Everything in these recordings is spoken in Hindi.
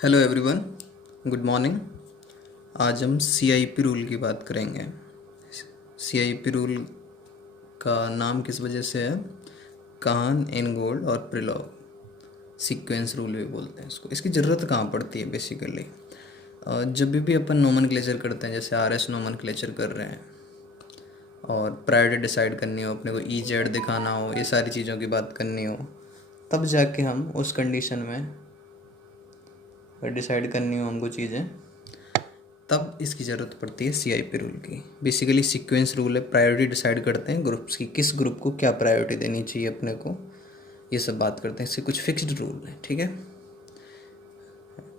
Hello everyone, good morning. आज हम सीआईपी रूल की बात करेंगे। सीआईपी रूल का नाम किस वजह से है? काहन, इनगोल्ड और प्रिलॉग सीक्वेंस रूल भी बोलते हैं इसको। इसकी ज़रूरत कहाँ पड़ती है बेसिकली? जब भी अपन नोमेनक्लेचर करते हैं, जैसे आरएस नोमेनक्लेचर कर रहे हैं और प्रायोरिटी डिसाइड करनी हो, अपने को ईजेड दिखाना हो, ये सारी चीज़ों की बात करनी हो, तब जाके हम उस कंडीशन में डिसाइड करनी हो हमको चीज़ें, तब इसकी ज़रूरत पड़ती है सीआईपी रूल की। बेसिकली सीक्वेंस रूल है, प्रायोरिटी डिसाइड करते हैं ग्रुप्स की, किस ग्रुप को क्या प्रायोरिटी देनी चाहिए अपने को, ये सब बात करते हैं। इससे कुछ फिक्स्ड रूल है, ठीक है।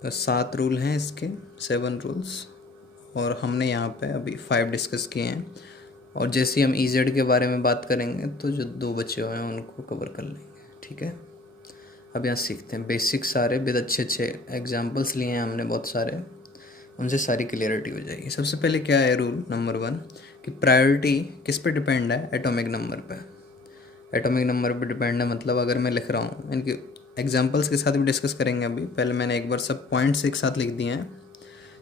तो 7 रूल हैं इसके, 7 रूल्स, और हमने यहाँ पे अभी 5 डिस्कस किए हैं। और जैसे ही हम ईजेड के बारे में बात करेंगे तो जो 2 बचे हुए हैं उनको कवर कर लेंगे, ठीक है। अब यहाँ सीखते हैं बेसिक सारे विद अच्छे अच्छे एग्जाम्पल्स लिए हैं हमने बहुत सारे, उनसे सारी क्लियरिटी हो जाएगी। सबसे पहले क्या है रूल नंबर 1 कि प्रायोरिटी किस पे डिपेंड है? एटॉमिक नंबर पे। एटॉमिक नंबर पे डिपेंड है, मतलब अगर मैं लिख रहा हूँ, इनके एग्जांपल्स के साथ भी डिस्कस करेंगे अभी। पहले मैंने एक बार सब पॉइंट्स एक साथ लिख दिए हैं,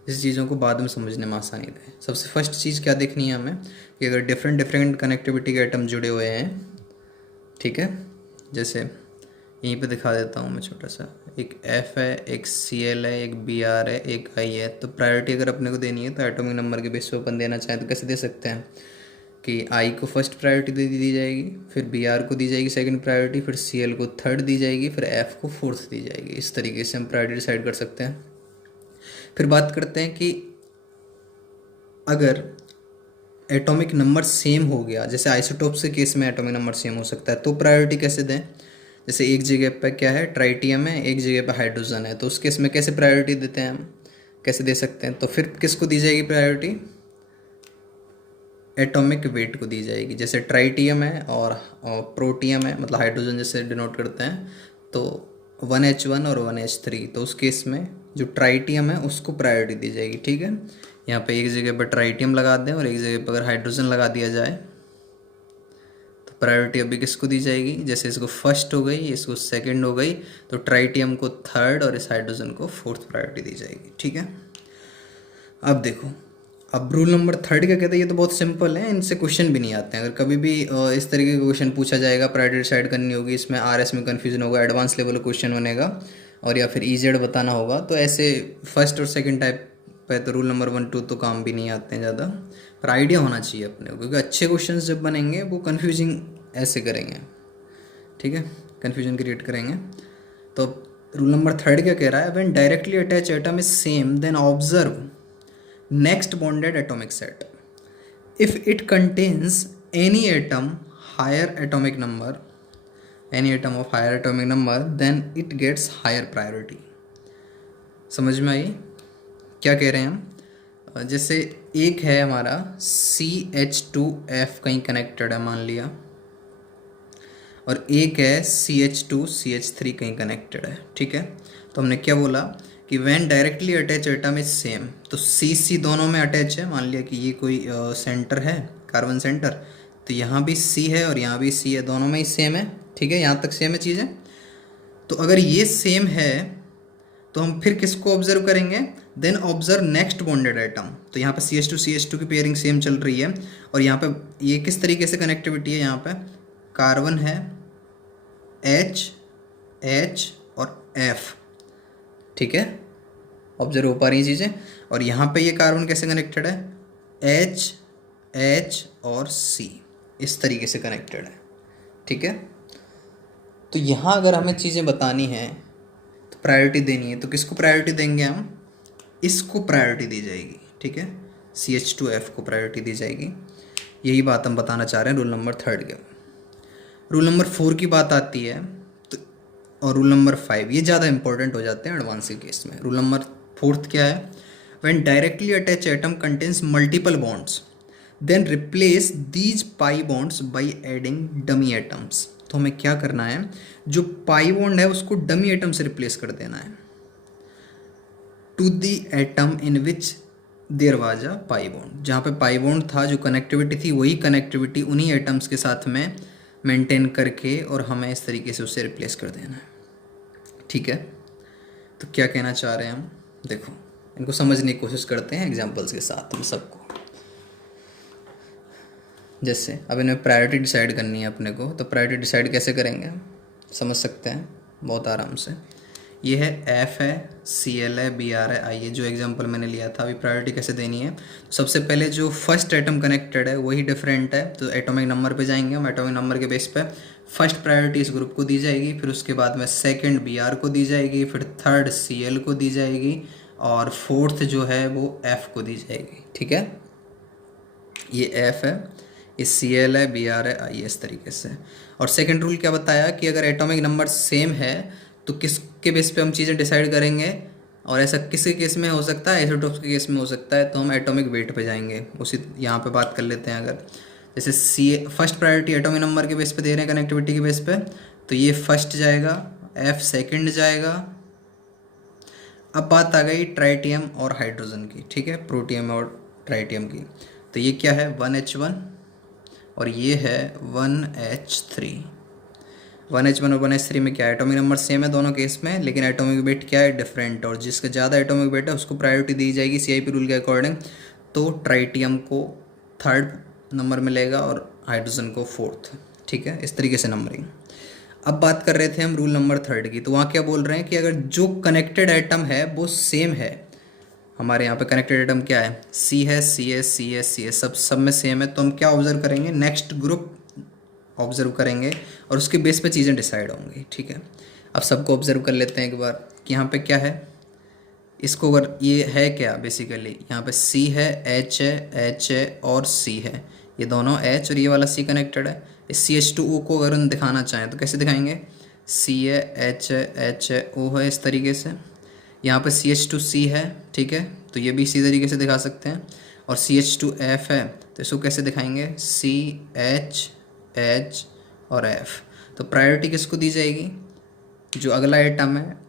जिस चीज़ों को बाद में समझने में आसानी रहे। सबसे फर्स्ट चीज़ क्या देखनी है हमें कि अगर डिफरेंट डिफरेंट कनेक्टिविटी के एटम जुड़े हुए हैं, ठीक है, जैसे यहीं पे दिखा देता हूँ मैं छोटा सा, एक F है, एक Cl है, एक Br है, एक I है। तो प्रायोरिटी अगर अपने को देनी है तो एटॉमिक नंबर के बेस पे अपन देना चाहें तो कैसे दे सकते हैं कि I को फर्स्ट प्रायोरिटी दे दी जाएगी, फिर Br को दी जाएगी सेकंड प्रायोरिटी, फिर Cl को थर्ड दी जाएगी, फिर F को फोर्थ दी जाएगी। इस तरीके से हम प्रायोरिटी डिसाइड कर सकते हैं। फिर बात करते हैं कि अगर एटॉमिक नंबर सेम हो गया, जैसे आइसोटोप्स के केस में एटॉमिक नंबर सेम हो सकता है, तो प्रायोरिटी कैसे दें? जैसे एक जगह पे क्या है, ट्राइटियम है, एक जगह पे हाइड्रोजन है, तो उस केस में कैसे प्रायोरिटी देते हैं हम, कैसे दे सकते हैं? तो फिर किसको दी जाएगी प्रायोरिटी? एटॉमिक वेट को दी जाएगी। जैसे ट्राइटियम है और प्रोटियम है, मतलब हाइड्रोजन जैसे डिनोट करते हैं, तो 1H1 और 1H3, तो उस केस में जो ट्राइटियम है उसको प्रायोरिटी दी जाएगी, ठीक है। यहाँ पे एक जगह पर ट्राइटियम लगा दें और एक जगह पर अगर हाइड्रोजन लगा दिया जाए तो प्रायोरिटी अभी किसको दी जाएगी? जैसे इसको फर्स्ट हो गई, इसको सेकंड हो गई, तो ट्राइटियम को थर्ड और इस हाइड्रोजन को फोर्थ प्रायोरिटी दी जाएगी, ठीक है। अब देखो, अब रूल नंबर 3 क्या कहते हैं? ये तो बहुत सिंपल है, इनसे क्वेश्चन भी नहीं आते हैं। अगर कभी भी इस तरीके का क्वेश्चन पूछा जाएगा, प्रायोरिटी डिसाइड करनी होगी, इसमें आरएस में कन्फ्यूजन होगा, एडवांस लेवल का क्वेश्चन बनेगा, और या फिर ईजेड बताना होगा, तो ऐसे फर्स्ट और सेकंड टाइप पे तो रूल नंबर 1 2 तो काम भी नहीं आते हैं ज़्यादा, पर आइडिया होना चाहिए अपने को, क्योंकि अच्छे क्वेश्चन जब बनेंगे वो कन्फ्यूजिंग ऐसे करेंगे, ठीक है, कन्फ्यूजन क्रिएट करेंगे। तो रूल नंबर 3 क्या कह रहा है? When directly attach atom is same then observe next bonded atomic set. If it contains any atom higher atomic number, any atom of higher atomic number, then it gets higher priority. समझ में आई क्या कह रहे हैं हम? जैसे एक है हमारा CH2F कहीं कनेक्टेड है मान लिया, और एक है CH2CH3 कहीं कनेक्टेड है, ठीक है। तो हमने क्या बोला कि when directly attach atom is same, तो C दोनों में अटैच है। मान लिया कि ये कोई सेंटर है, कार्बन सेंटर, तो यहाँ भी C है और यहाँ भी C है, दोनों में ही सेम है, ठीक है, यहाँ तक सेम है चीज़ें। तो अगर ये सेम है तो हम फिर किसको ऑब्जर्व करेंगे? Then observe next bonded atom. तो यहाँ पे CH2 की पेयरिंग सेम चल रही है, और यहाँ पे ये किस तरीके से कनेक्टिविटी है? यहाँ पे कार्बन है H H और F, ठीक है, ऑब्जर्व हो पा रही चीज़ें। और यहाँ पे ये कार्बन कैसे कनेक्टेड है? H H और C, इस तरीके से कनेक्टेड है, ठीक है। तो यहाँ अगर हमें चीज़ें बतानी हैं तो प्रायोरिटी देनी है, तो किसको प्रायोरिटी देंगे हम? इसको प्रायोरिटी दी जाएगी, ठीक है, CH2F को प्रायोरिटी दी जाएगी। यही बात हम बताना चाह रहे हैं रूल नंबर 3 के। रूल नंबर 4 की बात आती है तो, और रूल नंबर 5 ये ज़्यादा इंपॉर्टेंट हो जाते हैं एडवांस के केस में। रूल नंबर 4 क्या है? When directly attach atom contains multiple bonds then replace these pi bonds by adding dummy atoms. तो हमें क्या करना है? जो पाई बॉन्ड है उसको डमी एटम से रिप्लेस कर देना है to the atom in which there was a pi bond. जहाँ पे पाई बॉन्ड था, जो कनेक्टिविटी थी, वही कनेक्टिविटी उन्हीं एटम्स के साथ में मेंटेन करके, और हमें इस तरीके से उससे रिप्लेस कर देना है, ठीक है। तो क्या कहना चाह रहे हैं हम, देखो इनको समझने की कोशिश करते हैं एग्जांपल्स के साथ में सबको। जैसे अब इन्हें प्रायोरिटी डिसाइड करनी है अपने को, तो प्रायोरिटी डिसाइड कैसे करेंगे हम समझ सकते हैं बहुत आराम से। ये है एफ है, सी एल है, बी आर है, आई है, जो एग्जांपल मैंने लिया था। अभी प्रायोरिटी कैसे देनी है, तो सबसे पहले जो फर्स्ट एटम कनेक्टेड है वही डिफरेंट है, तो एटॉमिक नंबर पे जाएंगे हम। एटॉमिक नंबर के बेस पे फर्स्ट प्रायोरिटी इस ग्रुप को दी जाएगी, फिर उसके बाद में सेकंड बी आर को दी जाएगी, फिर थर्ड सी एल को दी जाएगी, और फोर्थ जो है वो एफ को दी जाएगी। ठीक है, ये एफ है, ये सी एल है, बी आर है, आई है, इस तरीके से। और सेकंड रूल क्या बताया कि अगर एटॉमिक नंबर सेम है तो किसके बेस पे हम चीज़ें डिसाइड करेंगे, और ऐसा किसी केस में हो सकता है, आइसोटोप्स के केस में हो सकता है, तो हम एटॉमिक वेट पे जाएंगे। उसी यहाँ पे बात कर लेते हैं। अगर जैसे सी फर्स्ट प्रायोरिटी एटॉमिक नंबर के बेस पे दे रहे हैं, कनेक्टिविटी के बेस पे, तो ये फर्स्ट जाएगा, एफ सेकंड जाएगा। अब बात आ गई ट्राइटियम और हाइड्रोजन की, ठीक है, प्रोटियम और ट्राइटियम की। तो ये क्या है 1H1 और ये है 1H3। 1H1 और 1H3 में क्या है, एटॉमिक नंबर सेम है दोनों केस में, लेकिन एटॉमिक वेट क्या है डिफरेंट, और जिसका ज़्यादा एटॉमिक वेट है उसको प्रायोरिटी दी जाएगी CIP रूल के अकॉर्डिंग। तो ट्राइटियम को थर्ड नंबर मिलेगा और हाइड्रोजन को फोर्थ। ठीक है, इस तरीके से नंबरिंग। अब बात कर रहे थे हम रूल नंबर थर्ड की, तो वहाँ क्या बोल रहे हैं कि अगर जो कनेक्टेड एटम है वो सेम है, हमारे यहाँ पे कनेक्टेड एटम क्या है, सी है, सी है, सी है, सी है, सब में सेम है, तो हम क्या ऑब्जर्व करेंगे, नेक्स्ट ग्रुप ऑब्जर्व करेंगे और उसके बेस पे चीज़ें डिसाइड होंगी। ठीक है, अब सबको ऑब्जर्व कर लेते हैं एक बार कि यहाँ पे क्या है। इसको अगर ये है क्या, बेसिकली यहाँ पे सी है, एच है और सी है, ये दोनों एच और ये वाला सी कनेक्टेड है। इस CH2O को अगर हम दिखाना चाहें तो कैसे दिखाएंगे, सी है, एच है, ओ है, इस तरीके से। यहाँ पे CH2C है, ठीक है, तो ये भी इसी तरीके से दिखा सकते हैं। और CH2F है, तो इसको कैसे दिखाएंगे, CH, H और F। तो प्रायोरिटी किसको दी जाएगी, जो अगला एटम है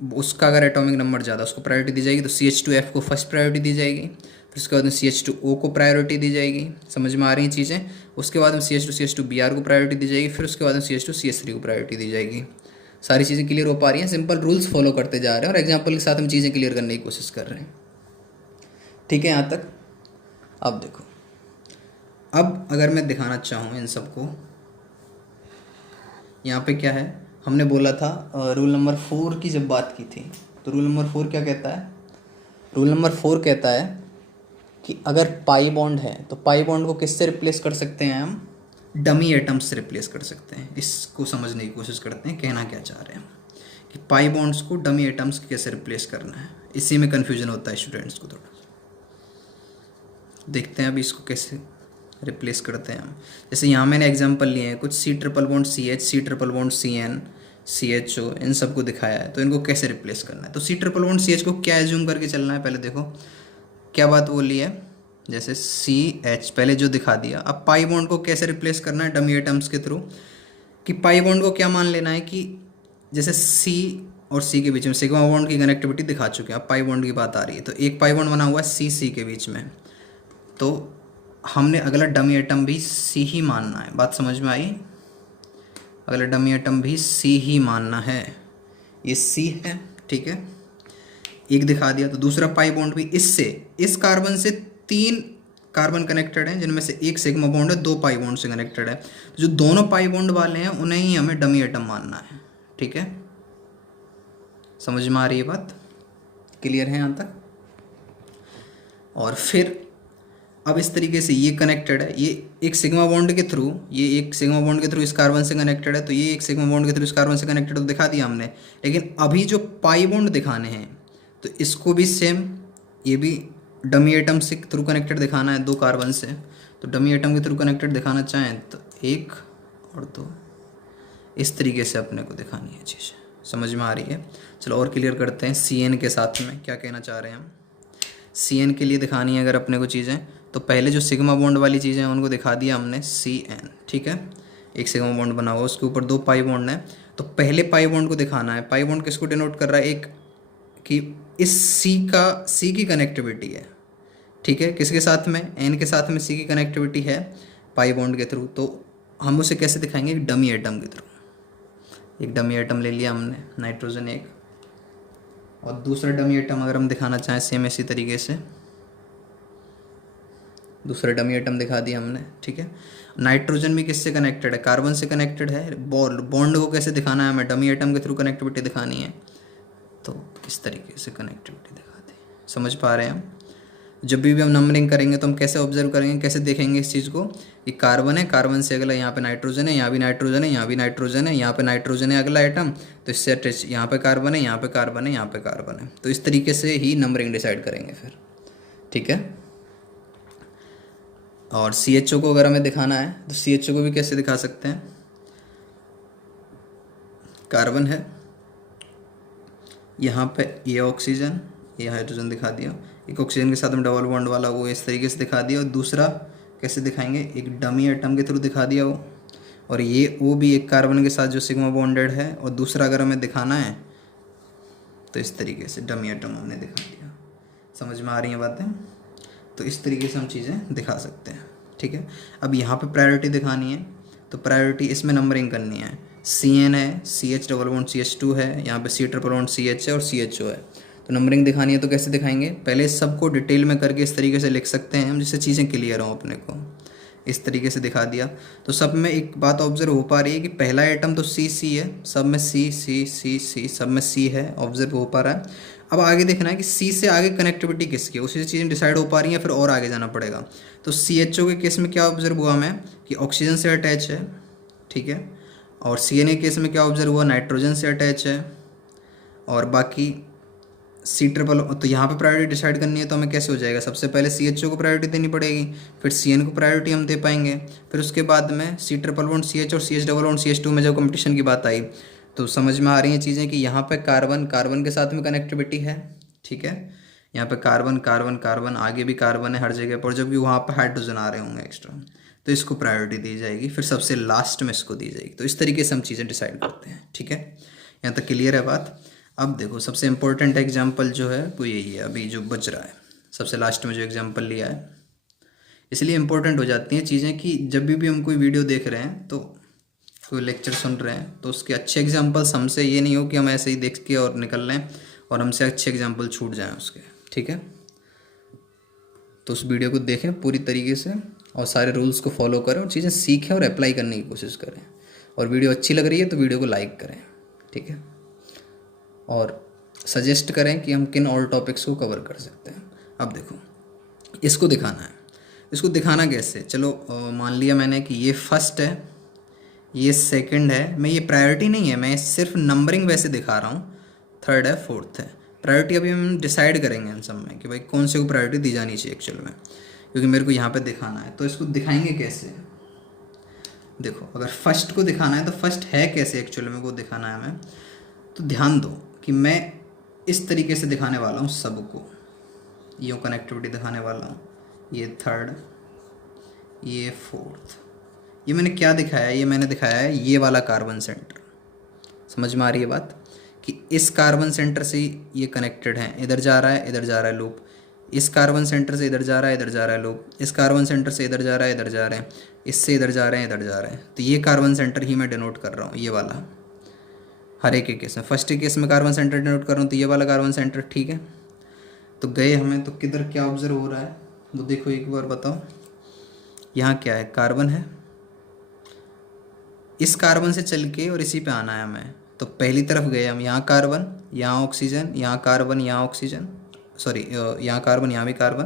उसका अगर एटॉमिक नंबर ज़्यादा उसको प्रायोरिटी दी जाएगी, तो CH2F को फर्स्ट प्रायोरिटी दी जाएगी, फिर उसके बाद में CH2O को प्रायोरिटी दी जाएगी। समझ में आ रही हैं चीज़ें। उसके बाद में CH2Br को प्रायोरिटी दी जाएगी, फिर उसके बाद में CH2CH3 को प्रायोरिटी दी जाएगी। सारी चीज़ें क्लियर हो पा रही हैं, सिंपल रूल्स फॉलो करते जा रहे हैं और एग्जाम्पल के साथ हम चीज़ें क्लियर करने की कोशिश कर रहे हैं। ठीक है यहाँ तक। अब देखो, अब अगर मैं दिखाना चाहूँ इन सबको, यहाँ पे क्या है, हमने बोला था रूल नंबर 4 की जब बात की थी, तो रूल नंबर 4 क्या कहता है, रूल नंबर 4 कहता है कि अगर पाई बॉन्ड है तो पाई बॉन्ड को किससे रिप्लेस कर सकते हैं हम, डमी एटम्स से रिप्लेस कर सकते हैं। इसको समझने की कोशिश करते हैं, कहना क्या चाह रहे हैं कि पाई बॉन्ड्स को डमी एटम्स कैसे रिप्लेस करना है। इसी में कन्फ्यूजन होता है स्टूडेंट्स को थोड़ा। देखते हैं अभी इसको कैसे रिप्लेस करते हैं हम। जैसे यहाँ मैंने एग्जांपल लिए हैं कुछ, C triple bond CH, C triple bond CN, CHO, इन सबको दिखाया है, तो इनको कैसे रिप्लेस करना है। तो C ट्रिपल बॉन्ड CH को क्या एज्यूम करके चलना है, पहले देखो क्या बात बोली है। जैसे CH पहले जो दिखा दिया, अब पाई बॉन्ड को कैसे रिप्लेस करना है डमी एटम्स के थ्रू, कि पाई बॉन्ड को क्या मान लेना है कि जैसे C और C के बीच में सिग्मा बॉन्ड की कनेक्टिविटी दिखा चुके हैं, अब पाई बॉन्ड की बात आ रही है। तो एक पाई बॉन्ड बना हुआ है C के बीच में, तो हमने अगला डमी एटम भी C ही मानना है। बात समझ में आई, अगला डमी एटम भी C ही मानना है। ये C है, ठीक है, एक दिखा दिया। तो दूसरा पाई बॉन्ड भी इससे, इस कार्बन से 3 कार्बन कनेक्टेड हैं, जिनमें से एक सिग्मा बॉन्ड है, 2 पाई बॉन्ड से कनेक्टेड है। जो दोनों पाई बॉन्ड वाले हैं उन्हें ही हमें डमी एटम मानना है। ठीक है, समझ में आ रही है बात, क्लियर है यहाँ तक। और फिर अब इस तरीके से ये कनेक्टेड है, ये एक सिग्मा बॉन्ड के थ्रू, ये एक सिग्मा बॉन्ड के थ्रू इस कार्बन से कनेक्टेड है, तो ये एक सिग्मा बॉन्ड के थ्रू इस कार्बन से कनेक्टेड, तो दिखा दिया हमने। लेकिन अभी जो पाई बॉन्ड दिखाने हैं तो इसको भी सेम, ये भी डमी एटम से थ्रू कनेक्टेड दिखाना है 2 कार्बन से। तो डमी एटम के थ्रू कनेक्टेड दिखाना चाहें तो 1 और 2, इस तरीके से अपने को दिखानी है चीज़। समझ में आ रही है। चलो और क्लियर करते हैं CN के साथ में क्या कहना चाह रहे हैं हम। CN के लिए दिखानी है अगर अपने को चीज़ें, तो पहले जो सिग्मा बॉन्ड वाली चीज़ें हैं उनको दिखा दिया हमने CN, ठीक है, एक सिग्मा बॉन्ड बना हुआ, उसके ऊपर 2 पाई बॉन्ड हैं। तो पहले पाई बॉन्ड को दिखाना है। पाई बॉन्ड किसको डिनोट कर रहा है, एक कि इस C की कनेक्टिविटी है, ठीक है, किसके साथ में, N के साथ में C की कनेक्टिविटी है पाई बॉन्ड के थ्रू। तो हम उसे कैसे दिखाएंगे, एक डमी एटम के थ्रू। एक डमी एटम ले लिया हमने, नाइट्रोजन 1, और दूसरा डमी एटम अगर हम दिखाना चाहें सेम इसी तरीके से, दूसरा डमी एटम दिखा दिया हमने, ठीक है। नाइट्रोजन भी किससे कनेक्टेड है, कार्बन से कनेक्टेड है। बॉन्ड को कैसे दिखाना है हमें, डमी एटम के थ्रू कनेक्टिविटी दिखानी है, तो इस तरीके से कनेक्टिविटी दिखा दी। समझ पा रहे हैं हम। जब भी हम नंबरिंग करेंगे तो हम कैसे ऑब्जर्व करेंगे, कैसे देखेंगे इस चीज़ को कि कार्बन है, कार्बन से अगला यहाँ पे नाइट्रोजन है, यहाँ भी नाइट्रोजन है, यहाँ भी नाइट्रोजन है, यहाँ पे नाइट्रोजन है अगला आइटम, तो इससे अटैच यहाँ पे कार्बन है, यहाँ पे कार्बन है, यहाँ पे कार्बन है। तो इस तरीके से ही नंबरिंग डिसाइड करेंगे फिर, ठीक है। और CHO को अगर हमें दिखाना है तो CHO को भी कैसे दिखा सकते हैं, कार्बन है, यहाँ पे ये ऑक्सीजन, ये हाइड्रोजन दिखा दिया, एक ऑक्सीजन के साथ में डबल बॉन्ड वाला वो इस तरीके से दिखा दिया। और दूसरा कैसे दिखाएंगे, एक डमी एटम के थ्रू दिखा दिया वो, और ये वो भी एक कार्बन के साथ जो सिग्मा बॉन्डेड है। और दूसरा अगर हमें दिखाना है तो इस तरीके से डमी एटम हमने दिखा दिया। समझ में आ रही हैं बातें। तो इस तरीके से हम चीज़ें दिखा सकते हैं, ठीक है। अब यहाँ पे प्रायोरिटी दिखानी है तो प्रायोरिटी इसमें नंबरिंग करनी है। CN है, CH डबल बॉन्ड CH2 है, यहाँ पे C ट्रिपल बॉन्ड CH है और CHO है। तो नंबरिंग दिखानी है तो कैसे दिखाएंगे, पहले सबको डिटेल में करके इस तरीके से लिख सकते हैं हम, जिससे चीज़ें क्लियर हों अपने को। इस तरीके से दिखा दिया तो सब में एक बात ऑब्जर्व हो पा रही है कि पहला आइटम तो C है, सब में C सब में C है, ऑब्जर्व हो पा रहा है। अब आगे देखना है कि C से आगे कनेक्टिविटी किसकी है, उसी से चीज़ें डिसाइड हो पा रही हैं, फिर और आगे जाना पड़ेगा। तो CHO के केस में क्या ऑब्जर्व हुआ हमें कि ऑक्सीजन से अटैच है, ठीक है। और CN के केस में क्या ऑब्जर्व हुआ, नाइट्रोजन से अटैच है। और बाकी C ट्रिपल, तो यहाँ पे प्रायोरिटी डिसाइड करनी है तो हमें कैसे हो जाएगा, सबसे पहले CHO को प्रायोरिटी देनी पड़ेगी, फिर CN को प्रायोरिटी हम दे पाएंगे, फिर उसके बाद में C ट्रिपल बॉन्ड CH और CH डबल बॉन्ड CH2 में जब कंपटीशन की बात आई तो समझ में आ रही हैं चीज़ें कि यहाँ पे कार्बन कार्बन के साथ में कनेक्टिविटी है, ठीक है। यहाँ पे कार्बन कार्बन कार्बन, आगे भी कार्बन है हर जगह पर, जबकि वहाँ पर हाइड्रोजन आ रहे होंगे एक्स्ट्रा, तो इसको प्रायोरिटी दी जाएगी, फिर सबसे लास्ट में इसको दी जाएगी। तो इस तरीके से हम चीज़ें डिसाइड करते हैं, ठीक है। यहाँ तक क्लियर है बात। अब देखो सबसे इम्पोर्टेंट एग्जाम्पल जो है वो यही है अभी जो बच रहा है, सबसे लास्ट में जो एग्जाम्पल लिया है। इसलिए इम्पोर्टेंट हो जाती हैं चीज़ें कि जब भी हम कोई वीडियो देख रहे हैं तो कोई लेक्चर सुन रहे हैं तो उसके अच्छे एग्जाम्पल्स हमसे ये नहीं हो कि हम ऐसे ही देख के और निकल लें और हमसे अच्छे एग्जाम्पल छूट जाएं उसके, ठीक है। तो उस वीडियो को देखें पूरी तरीके से और सारे रूल्स को फॉलो करें और चीज़ें सीखें और अप्लाई करने की कोशिश करें। और वीडियो अच्छी लग रही है तो वीडियो को लाइक करें, ठीक है। और सजेस्ट करें कि हम किन और टॉपिक्स को कवर कर सकते हैं। अब देखो इसको दिखाना है, इसको दिखाना कैसे, चलो मान लिया मैंने कि ये फर्स्ट है, ये सेकंड है, मैं ये प्रायोरिटी नहीं है, मैं सिर्फ नंबरिंग वैसे दिखा रहा हूँ, थर्ड है, फोर्थ है। प्रायोरिटी अभी हम डिसाइड करेंगे इन सब में कि भाई कौन से को प्रायोरिटी दी जानी चाहिए एक्चुअल में, क्योंकि मेरे को यहाँ पे दिखाना है। तो इसको दिखाएंगे कैसे, देखो अगर फर्स्ट को दिखाना है तो फर्स्ट है कैसे एक्चुअल में वो दिखाना है हमें। तो ध्यान दो कि मैं इस तरीके से दिखाने वाला हूँ सबको, यूँ कनेक्टिविटी दिखाने वाला हूँ, ये थर्ड, ये फोर्थ। ये मैंने क्या दिखाया है, ये मैंने दिखाया है ये वाला कार्बन सेंटर। समझ में आ रही है बात कि इस कार्बन सेंटर से ये कनेक्टेड हैं, इधर जा रहा है, इधर जा रहा है लूप, इस कार्बन सेंटर से इधर जा रहा है, इधर जा रहा है लूप, इस कार्बन सेंटर से इधर जा रहा है, इधर जा रहे हैं, इससे इधर जा रहे हैं, इधर जा रहे हैं। तो ये कार्बन सेंटर ही मैं डिनोट कर रहा हूँ, ये वाला हर एक के केस में। फर्स्ट के केस में कार्बन सेंटर डिनोट कर रहा हूँ तो ये वाला कार्बन सेंटर, ठीक है। तो गए हमें तो किधर क्या ऑब्जर्व हो रहा है वो देखो एक बार बताओ। यहाँ क्या है, कार्बन है, इस कार्बन से चल के और इसी पे आना है हमें। तो पहली तरफ गए हम, यहाँ कार्बन, यहाँ ऑक्सीजन, यहाँ कार्बन, यहाँ ऑक्सीजन, सॉरी यहाँ कार्बन, यहाँ भी कार्बन।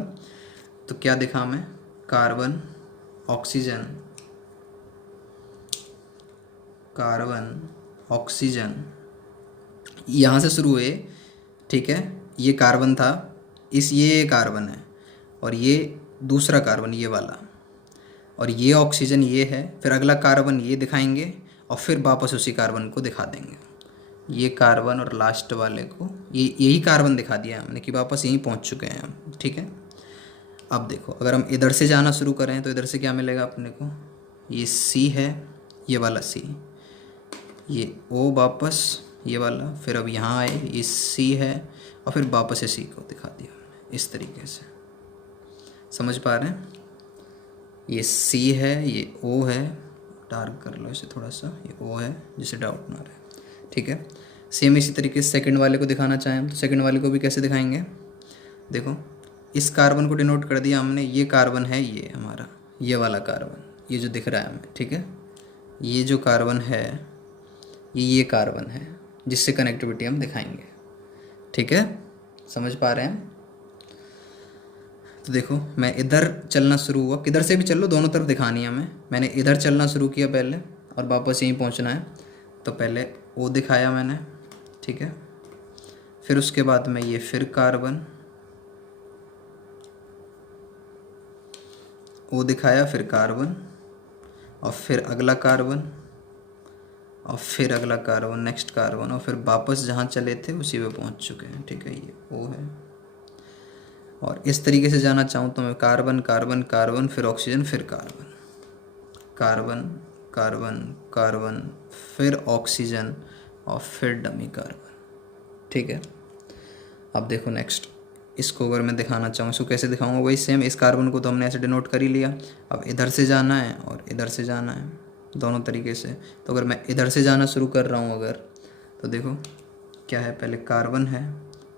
तो क्या दिखा हमें, कार्बन, ऑक्सीजन, कार्बन, ऑक्सीजन, यहाँ से शुरू हुए, ठीक है। ये कार्बन था, ये कार्बन है और ये दूसरा कार्बन ये वाला, और ये ऑक्सीजन ये है, फिर अगला कार्बन ये दिखाएंगे और फिर वापस उसी कार्बन को दिखा देंगे, ये कार्बन और लास्ट वाले को यही कार्बन दिखा दिया हमने कि वापस यहीं पहुंच चुके हैं हम, ठीक है। अब देखो अगर हम इधर से जाना शुरू करें तो इधर से क्या मिलेगा अपने को, ये C है, ये वाला C, ये O वापस ये वाला, फिर अब यहाँ आए ये C है और फिर वापस C को दिखा दिया हमने इस तरीके से। समझ पा रहे हैं, ये C है, ये O है, डार्क कर लो इसे थोड़ा सा, ये O है जिसे डाउट ना रहे, ठीक है। सेम इसी तरीके से सेकंड वाले को दिखाना चाहें तो सेकंड वाले को भी कैसे दिखाएंगे, देखो इस कार्बन को डिनोट कर दिया हमने, ये कार्बन है, ये हमारा ये वाला कार्बन, ये जो दिख रहा है हमें, ठीक है, ये जो कार्बन है ये कार्बन है जिससे कनेक्टिविटी हम दिखाएंगे, ठीक है, समझ पा रहे हैं। तो देखो मैं इधर चलना शुरू हुआ, किधर से भी चल लो दोनों तरफ दिखानी है हमें, मैंने इधर चलना शुरू किया पहले और वापस यहीं पहुंचना है, तो पहले ओ दिखाया मैंने, ठीक है, फिर उसके बाद में ये फिर कार्बन, ओ दिखाया, फिर कार्बन और फिर अगला कार्बन और फिर अगला कार्बन, नेक्स्ट कार्बन, और फिर वापस जहाँ चले थे उसी पे पहुँच चुके हैं, ठीक है, ये ओ है। और इस तरीके से जाना चाहूँ तो मैं कार्बन कार्बन कार्बन फिर ऑक्सीजन फिर कार्बन, कार्बन कार्बन कार्बन फिर ऑक्सीजन और फिर डमी कार्बन, ठीक है। अब देखो नेक्स्ट, इसको अगर मैं दिखाना चाहूँ इसको कैसे दिखाऊंगा, वही सेम, इस कार्बन को तो हमने ऐसे डिनोट कर ही लिया, अब इधर से जाना है और इधर से जाना है, दोनों तरीके से। तो अगर मैं इधर से जाना शुरू कर रहा हूँ अगर, तो देखो क्या है, पहले कार्बन है,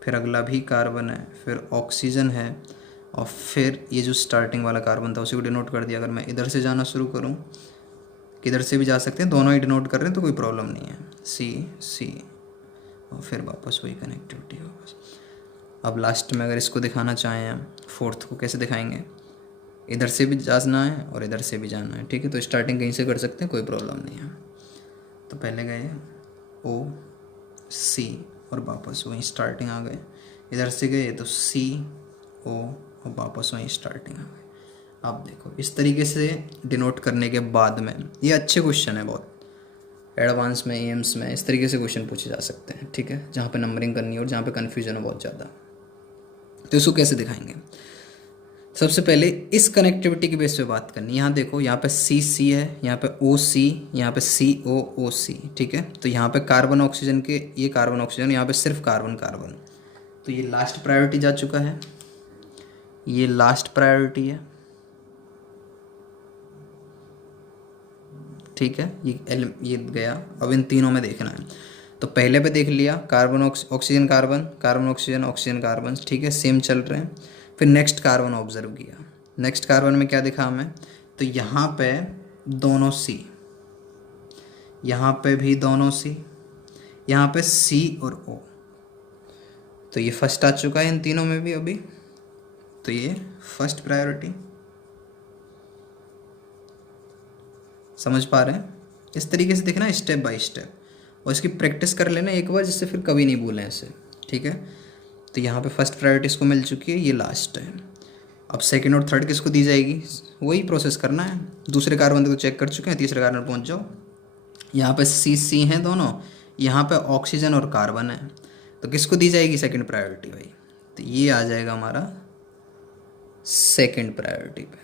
फिर अगला भी कार्बन है, फिर ऑक्सीजन है और फिर ये जो स्टार्टिंग वाला कार्बन था उसी को डिनोट कर दिया। अगर मैं इधर से जाना शुरू करूँ, किधर से भी जा सकते हैं, दोनों ही डिनोट कर रहे हैं तो कोई प्रॉब्लम नहीं है, सी सी और फिर वापस वही कनेक्टिविटी वापस। अब लास्ट में अगर इसको दिखाना चाहें हम, फोर्थ को कैसे दिखाएंगे, इधर से भी जाना है और इधर से भी जाना है, ठीक है, तो स्टार्टिंग कहीं से कर सकते हैं, कोई प्रॉब्लम नहीं है। तो पहले गए ओ सी और वापस वहीं स्टार्टिंग आ गए, इधर से गए तो सी ओ और वापस वहीं स्टार्टिंग आ गए। आप देखो इस तरीके से डिनोट करने के बाद में, ये अच्छे क्वेश्चन है बहुत, एडवांस में एम्स में इस तरीके से क्वेश्चन पूछे जा सकते हैं, ठीक है, जहाँ पे नंबरिंग करनी है और जहाँ पे कन्फ्यूजन है बहुत ज़्यादा। तो इसको कैसे दिखाएंगे, सबसे पहले इस कनेक्टिविटी के बेस पे बात करनी है। यहाँ देखो, यहाँ पे सी सी है, यहाँ पे ओ सी, यहाँ पे सी ओ ओ सी, ठीक है, तो यहाँ पे कार्बन ऑक्सीजन के, ये कार्बन ऑक्सीजन, यहाँ पे सिर्फ कार्बन कार्बन, तो ये लास्ट प्रायोरिटी जा चुका है, ये लास्ट प्रायोरिटी है, ठीक है, ये गया। अब इन तीनों में देखना है, तो पहले पे देख लिया carbon oxygen carbon, carbon oxygen oxygen carbon, ठीक है, सेम चल रहे हैं। फिर नेक्स्ट कार्बन ऑब्जर्व किया, नेक्स्ट कार्बन में क्या दिखा हमें, तो यहाँ पे दोनों सी, यहाँ पे भी दोनों सी, यहाँ पे सी और ओ, तो ये फर्स्ट आ चुका है इन तीनों में भी अभी, तो ये फर्स्ट प्रायोरिटी, समझ पा रहे हैं। इस तरीके से देखना स्टेप बाय स्टेप, और इसकी प्रैक्टिस कर लेना एक बार, जिससे फिर कभी नहीं भूलें इसे, ठीक है। तो यहाँ पे फर्स्ट प्रायोरिटी इसको मिल चुकी है, ये लास्ट है। अब सेकंड और थर्ड किसको दी जाएगी, वही प्रोसेस करना है, दूसरे कार्बन को चेक कर चुके हैं, तीसरे कार्बन पहुँच जाओ। यहाँ पे सी सी हैं दोनों, यहाँ पे ऑक्सीजन और कार्बन है, तो किसको दी जाएगी सेकंड प्रायोरिटी भाई, तो ये आ जाएगा हमारा सेकंड प्रायोरिटी पे,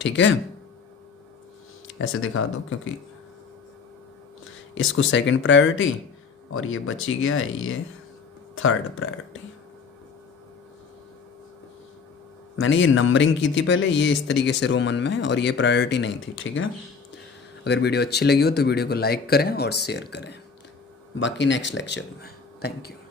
ठीक है, ऐसे दिखा दो, क्योंकि इसको सेकंड प्रायोरिटी और ये बची गया है ये थर्ड प्रायोरिटी। मैंने ये नंबरिंग की थी पहले, ये इस तरीके से रोमन में, और ये प्रायोरिटी नहीं थी, ठीक है। अगर वीडियो अच्छी लगी हो तो वीडियो को लाइक करें और शेयर करें, बाकी नेक्स्ट लेक्चर में। Thank you.